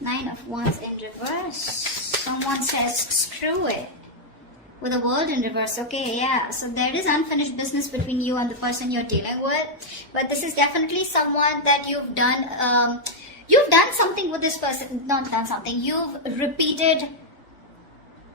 Nine of Wands in reverse. Someone says, screw it. With the World in reverse. Okay, yeah. So there is unfinished business between you and the person you're dealing with. But this is definitely someone that you've done something with this person. Not done something. You've repeated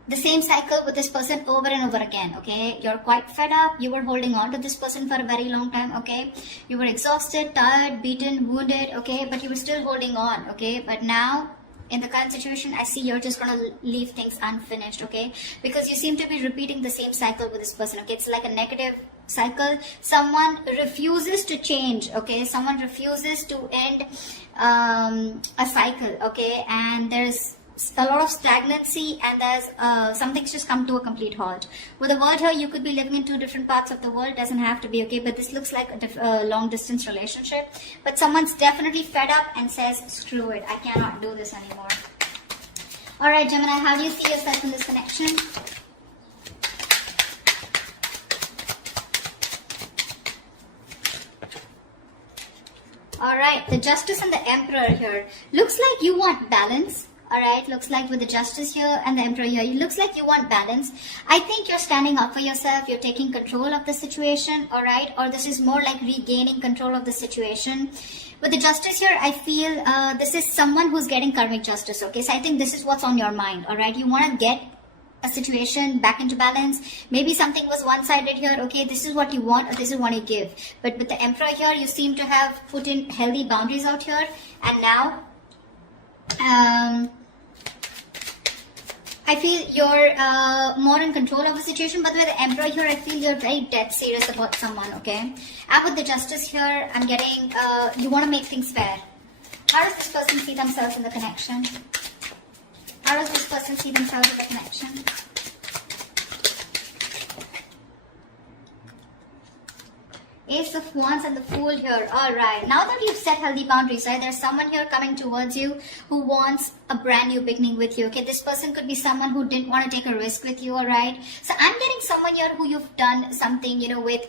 the same cycle with this person over and over again. Okay, you're quite fed up. You were holding on to this person for a very long time. Okay, you were exhausted, tired, beaten, wounded. Okay, but you were still holding on. Okay, but now in the current situation, I see you're just gonna leave things unfinished. Okay, because you seem to be repeating the same cycle with this person. Okay, it's like a negative cycle. Someone refuses to change. Okay, someone refuses to end a cycle. Okay, and there's a lot of stagnancy, and there's something's just come to a complete halt. With the word here, you could be living in two different parts of the world. Doesn't have to be. Okay, but this looks like a long distance relationship. But someone's definitely fed up and says, screw it, I cannot do this anymore. All right, Gemini, how do you see yourself in this connection? All right, the Justice and the Emperor here. Looks like you want balance. Alright, looks like with the Justice here and the Emperor here, it looks like you want balance. I think you're standing up for yourself, you're taking control of the situation, alright, or this is more like regaining control of the situation. With the Justice here, I feel this is someone who's getting karmic justice, okay, so I think this is what's on your mind, alright, you want to get a situation back into balance. Maybe something was one-sided here, okay, this is what you want or this is what you give. But with the Emperor here, you seem to have put in healthy boundaries out here, and now I feel you're more in control of the situation. But with the Emperor here, I feel you're very dead serious about someone, okay? And with the Justice here, I'm getting, you want to make things fair. How does this person see themselves in the connection? How does this person see themselves in the connection? Ace of Wands and the Fool here. Alright, now that you've set healthy boundaries, right, there's someone here coming towards you who wants a brand new beginning with you. Okay, this person could be someone who didn't want to take a risk with you. Alright, so I'm getting someone here who you've done something, you know, with.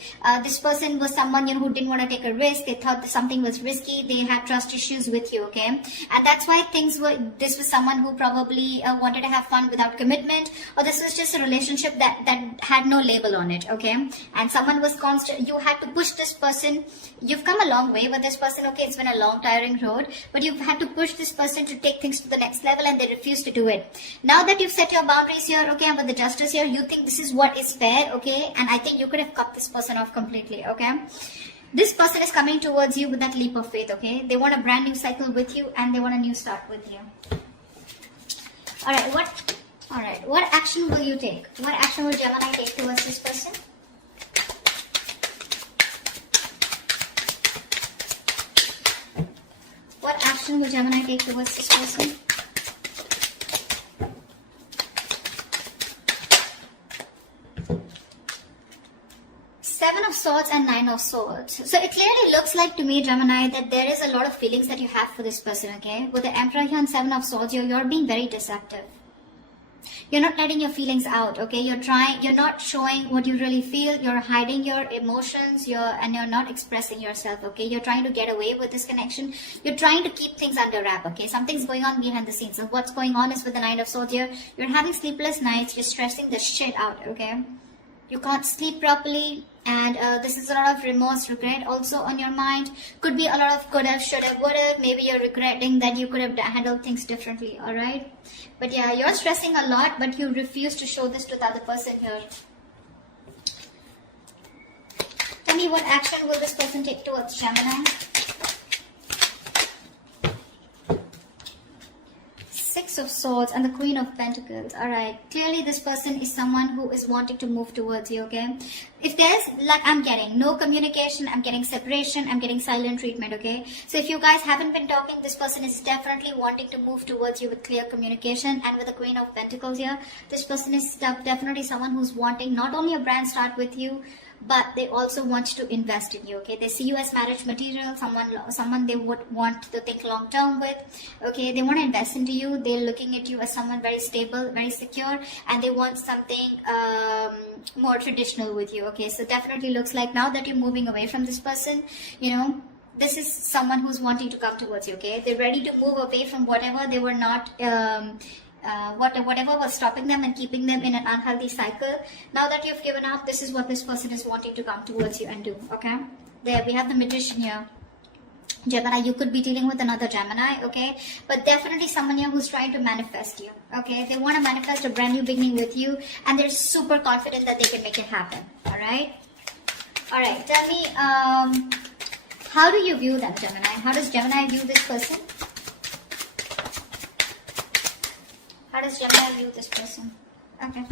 This person was someone, you know, who didn't want to take a risk. They thought that something was risky. They had trust issues with you. Okay, and that's why this was someone who probably wanted to have fun without commitment, or this was just a relationship that had no label on it. Okay, and someone was constant. You had to push this person. You've come a long way with this person. Okay, it's been a long, tiring road, but you've had to push this person to take things to the next level, and they refuse to do it. Now that you've set your boundaries here, okay, and with the Justice here, you think this is what is fair, okay, and I think you could have cut this person off completely. Okay, this person is coming towards you with that leap of faith. Okay, they want a brand new cycle with you, and they want a new start with you. All right, what action will you take? What action will Gemini take towards this person? What action will Gemini take towards this person? Seven of Swords and Nine of Swords. So it clearly looks like to me, Gemini, that there is a lot of feelings that you have for this person, okay? With the Emperor here and Seven of Swords, you're being very deceptive. You're not letting your feelings out, okay? You're not showing what you really feel. You're hiding your emotions, and you're not expressing yourself, okay? You're trying to get away with this connection. You're trying to keep things under wrap, okay? Something's going on behind the scenes. So what's going on is with the Nine of Swords here, you're having sleepless nights. You're stressing the shit out, okay? You can't sleep properly, and this is a lot of remorse, regret also on your mind. Could be a lot of could have, should have, would have. Maybe you're regretting that you could have handled things differently, alright? But yeah, you're stressing a lot, but you refuse to show this to the other person here. Tell me, what action will this person take towards Gemini? Six of Swords and the Queen of Pentacles. Alright, clearly this person is someone who is wanting to move towards you, okay? If there's, like, I'm getting no communication, I'm getting separation, I'm getting silent treatment, okay? So if you guys haven't been talking, this person is definitely wanting to move towards you with clear communication. And with the Queen of Pentacles here, this person is definitely someone who's wanting not only a brand start with you, but they also want to invest in you, okay? They see you as marriage material, someone they would want to think long term with, okay? They want to invest into you. They're looking at you as someone very stable, very secure, and they want something more traditional with you, okay? So definitely looks like now that you're moving away from this person, you know, this is someone who's wanting to come towards you, okay? They're ready to move away from whatever they were not, whatever was stopping them and keeping them in an unhealthy cycle. Now that you've given up, this is what this person is wanting to come towards you and do, okay? There, we have the Magician here. Gemini, you could be dealing with another Gemini, okay? But definitely someone here who's trying to manifest you, okay? They want to manifest a brand new beginning with you, and they're super confident that they can make it happen, all right? All right, tell me, how do you view them, Gemini? How does Gemini view this person? How does Gemini view this person? Okay.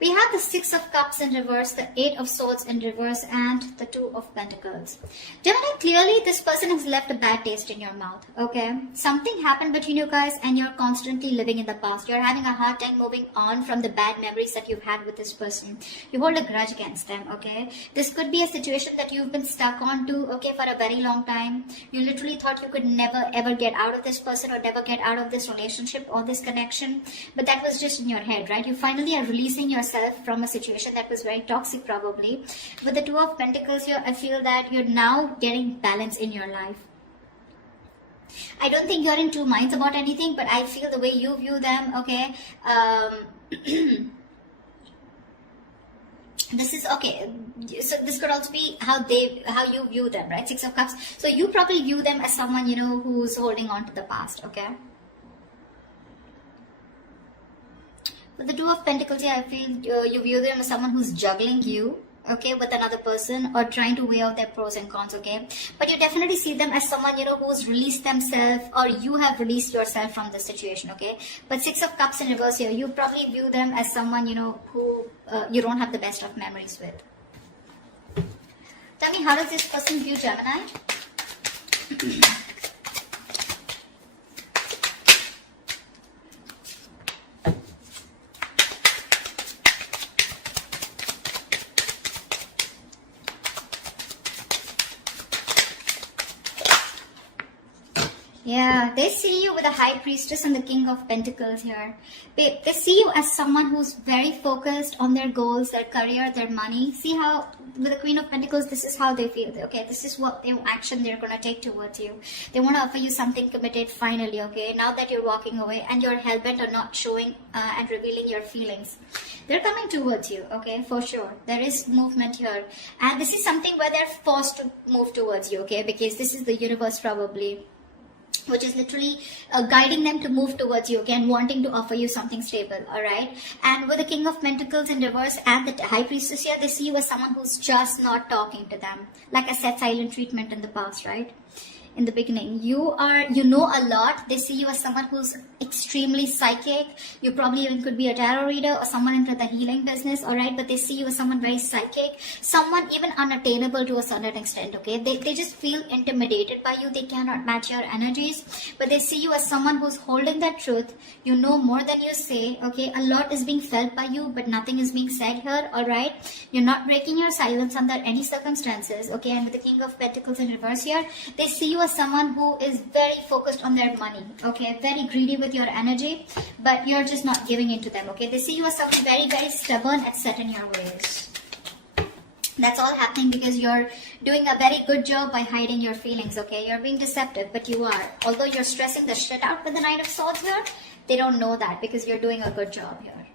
We have the Six of Cups in reverse, the Eight of Swords in reverse, and the Two of Pentacles. Gemini, clearly this person has left a bad taste in your mouth, okay? Something happened between you guys and you're constantly living in the past. You're having a hard time moving on from the bad memories that you've had with this person. You hold a grudge against them, okay? This could be a situation that you've been stuck on to, okay, for a very long time. You literally thought you could never ever get out of this person or never get out of this relationship or this connection. But that was just in your head, right? You finally are releasing yourself from a situation that was very toxic probably. With the Two of Pentacles here, I feel that you're now getting balance in your life. I don't think you're in two minds about anything, but I feel the way you view them, okay, this is okay. So this could also be how you view them, right? Six of Cups. So you probably view them as someone, you know, who's holding on to the past, okay? With the Two of Pentacles here, I feel you view them as someone who's juggling you, okay, with another person or trying to weigh out their pros and cons, okay? But you definitely see them as someone, you know, who's released themselves or you have released yourself from the situation, okay? But Six of Cups in reverse here, you probably view them as someone, you know, who you don't have the best of memories with. Tell me, how does this person view Gemini? Yeah, they see you with the High Priestess and the King of Pentacles here. They see you as someone who's very focused on their goals, their career, their money. See how with the Queen of Pentacles, this is how they feel. Okay, this is what action they're going to take towards you. They want to offer you something committed finally, okay? Now that you're walking away and you're hell-bent on not showing and revealing your feelings. They're coming towards you, okay, for sure. There is movement here. And this is something where they're forced to move towards you, okay? Because this is the universe probably, which is literally guiding them to move towards you, okay, and wanting to offer you something stable, all right? And with the King of Pentacles in reverse and the High Priestess here, they see you as someone who's just not talking to them. Like I said, silent treatment in the past, right? In the beginning, you know a lot. They see you as someone who's extremely psychic. You probably even could be a tarot reader or someone into the healing business, all right? But they see you as someone very psychic, someone even unattainable to a certain extent, okay? They just feel intimidated by you. They cannot match your energies, but they see you as someone who's holding that truth. You know more than you say, okay? A lot is being felt by you, but nothing is being said here, all right? You're not breaking your silence under any circumstances, okay? And with the King of Pentacles in reverse here, they see you as someone who is very focused on their money, okay, very greedy with your energy, but you're just not giving into them, okay? They see you as someone very, very stubborn and set in your ways. That's all happening because you're doing a very good job by hiding your feelings, okay? You're being deceptive, but you are. Although you're stressing the shit out with the Knight of Swords here, they don't know that because you're doing a good job here.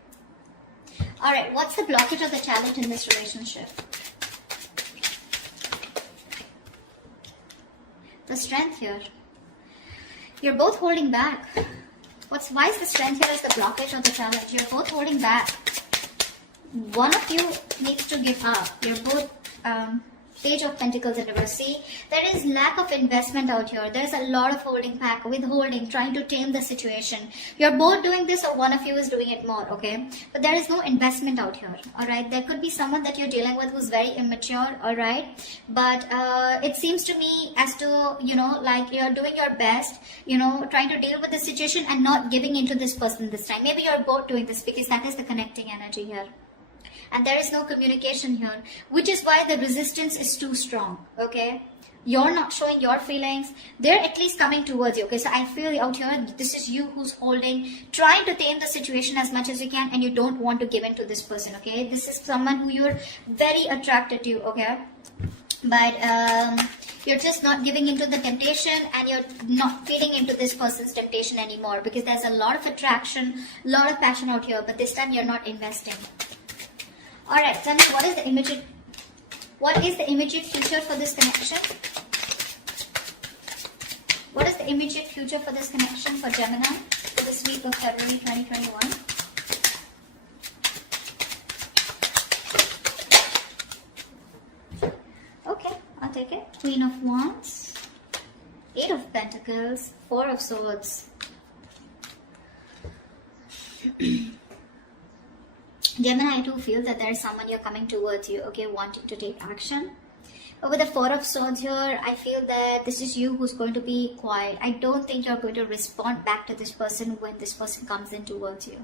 Alright, what's the blockage or the challenge in this relationship? The Strength here. You're both holding back. Why is the Strength here as the blockage or the challenge? You're both holding back. One of you needs to give up. You're both Page of Pentacles in reverse. See, there is lack of investment out here. There's a lot of holding back, withholding, trying to tame the situation. You're both doing this or one of you is doing it more, okay? But there is no investment out here, all right? There could be someone that you're dealing with who's very immature, all right? But it seems to me as to, you know, like you're doing your best, you know, trying to deal with the situation and not giving into this person this time. Maybe you're both doing this because that is the connecting energy here. And there is no communication here, which is why the resistance is too strong, okay? You're not showing your feelings. They're at least coming towards you, okay? So I feel out here, this is you who's holding, trying to tame the situation as much as you can, and you don't want to give in to this person, okay? This is someone who you're very attracted to, okay? but you're just not giving into the temptation, and you're not feeding into this person's temptation anymore, because there's a lot of attraction, a lot of passion out here, but this time you're not investing. All right, tell me, what is the immediate future for this connection? What is the immediate future for this connection for Gemini for this week of February 2021? Okay, I'll take it. Queen of Wands, 8 of Pentacles, 4 of Swords. Gemini, I do feel that there is someone you're coming towards you, okay, wanting to take action. But with the 4 of Swords here, I feel that this is you who's going to be quiet. I don't think you're going to respond back to this person when this person comes in towards you.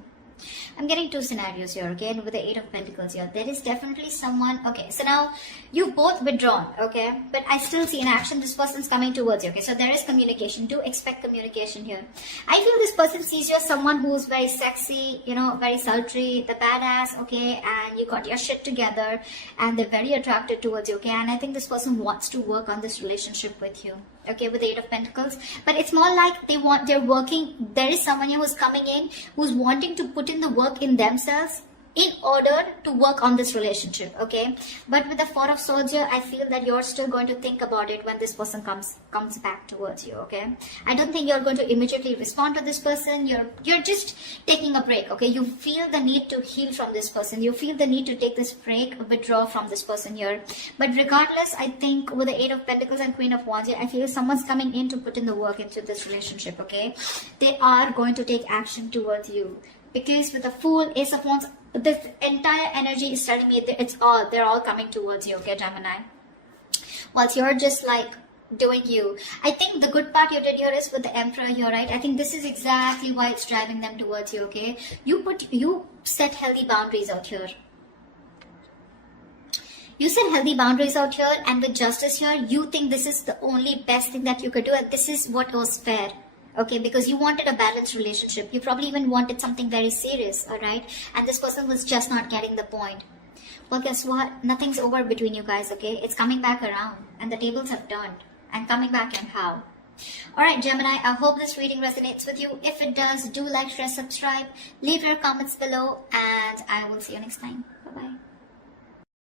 I'm getting 2 scenarios here, okay, and with the 8 of Pentacles here, there is definitely someone, okay, so now you've both withdrawn, okay, but I still see in action this person's coming towards you, okay, so there is communication. Do expect communication here. I feel this person sees you as someone who's very sexy, you know, very sultry, the badass, okay, and you got your shit together, and they're very attracted towards you, okay, and I think this person wants to work on this relationship with you. Okay, with the 8 of Pentacles, but it's more like they're working. There is someone here who's coming in, who's wanting to put in the work in themselves in order to work on this relationship, okay? But with the 4 of Swords here, I feel that you're still going to think about it when this person comes back towards you, okay? I don't think you're going to immediately respond to this person. You're just taking a break, okay? You feel the need to heal from this person. You feel the need to take this break, withdraw from this person here. But regardless, I think with the 8 of Pentacles and Queen of Wands here, I feel someone's coming in to put in the work into this relationship, okay? They are going to take action towards you. Because with the Fool, Ace of Wands, this entire energy is telling me that they're all coming towards you, okay, Gemini? Whilst you're just like doing you. I think the good part you did here is with the Emperor here, right? I think this is exactly why it's driving them towards you, okay? You set healthy boundaries out here. You set healthy boundaries out here, and with Justice here, you think this is the only best thing that you could do, and this is what was fair. Okay, because you wanted a balanced relationship. You probably even wanted something very serious, alright? And this person was just not getting the point. Well, guess what? Nothing's over between you guys, okay? It's coming back around, and the tables have turned. And coming back and how? Alright, Gemini, I hope this reading resonates with you. If it does, do like, share, subscribe, leave your comments below, and I will see you next time. Bye-bye.